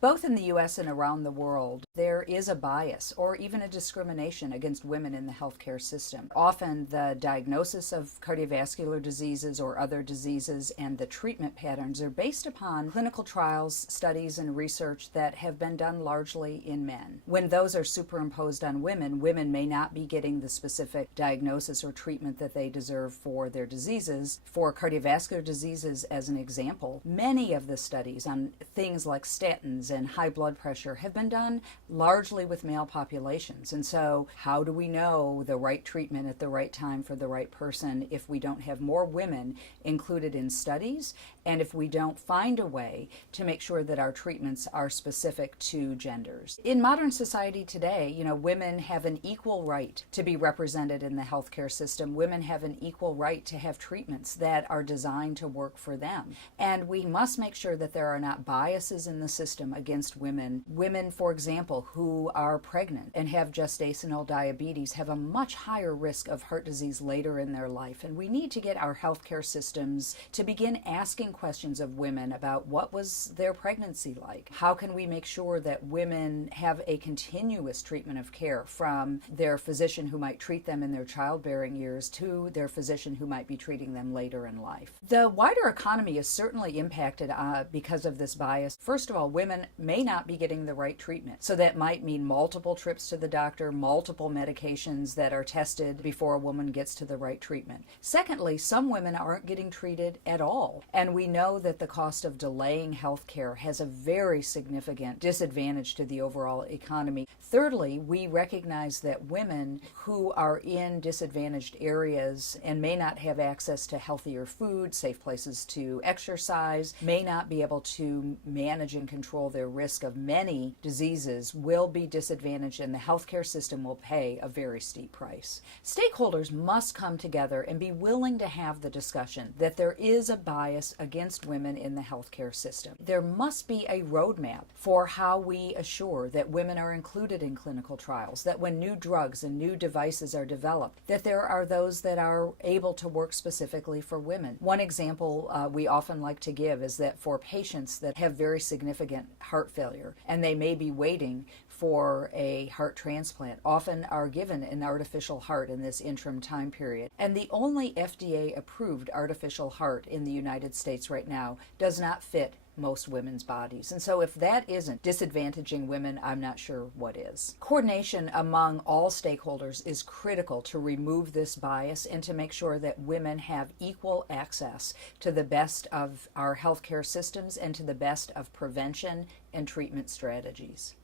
Both in the U.S. and around the world, there is a bias or even a discrimination against women in the healthcare system. Often the diagnosis of cardiovascular diseases or other diseases and the treatment patterns are based upon clinical trials, studies, and research that have been done largely in men. When those are superimposed on women, women may not be getting the specific diagnosis or treatment that they deserve for their diseases. For cardiovascular diseases, as an example, many of the studies on things like statins and high blood pressure have been done largely with male populations. And so how do we know the right treatment at the right time for the right person if we don't have more women included in studies, and if we don't find a way to make sure that our treatments are specific to genders? In modern society today, women have an equal right to be represented in the healthcare system. Women have an equal right to have treatments that are designed to work for them. And we must make sure that there are not biases in the system against women. Women, for example, who are pregnant and have gestational diabetes have a much higher risk of heart disease later in their life. And we need to get our healthcare systems to begin asking questions of women about what was their pregnancy like. How can we make sure that women have a continuous treatment of care from their physician who might treat them in their childbearing years to their physician who might be treating them later in life? The wider economy is certainly impacted because of this bias. First of all, women may not be getting the right treatment. So that might mean multiple trips to the doctor, multiple medications that are tested before a woman gets to the right treatment. Secondly, some women aren't getting treated at all. And we know that the cost of delaying health care has a very significant disadvantage to the overall economy. Thirdly, we recognize that women who are in disadvantaged areas and may not have access to healthier food, safe places to exercise, may not be able to manage and control their risk of many diseases, will be disadvantaged, and the healthcare system will pay a very steep price. Stakeholders must come together and be willing to have the discussion that there is a bias against women in the healthcare system. There must be a roadmap for how we assure that women are included in clinical trials, that when new drugs and new devices are developed, that there are those that are able to work specifically for women. One example we often like to give is that for patients that have very significant heart failure and they may be waiting for a heart transplant, often are given an artificial heart in this interim time period. And the only FDA-approved artificial heart in the United States right now does not fit most women's bodies. And so if that isn't disadvantaging women, I'm not sure what is. Coordination among all stakeholders is critical to remove this bias and to make sure that women have equal access to the best of our healthcare systems and to the best of prevention and treatment strategies.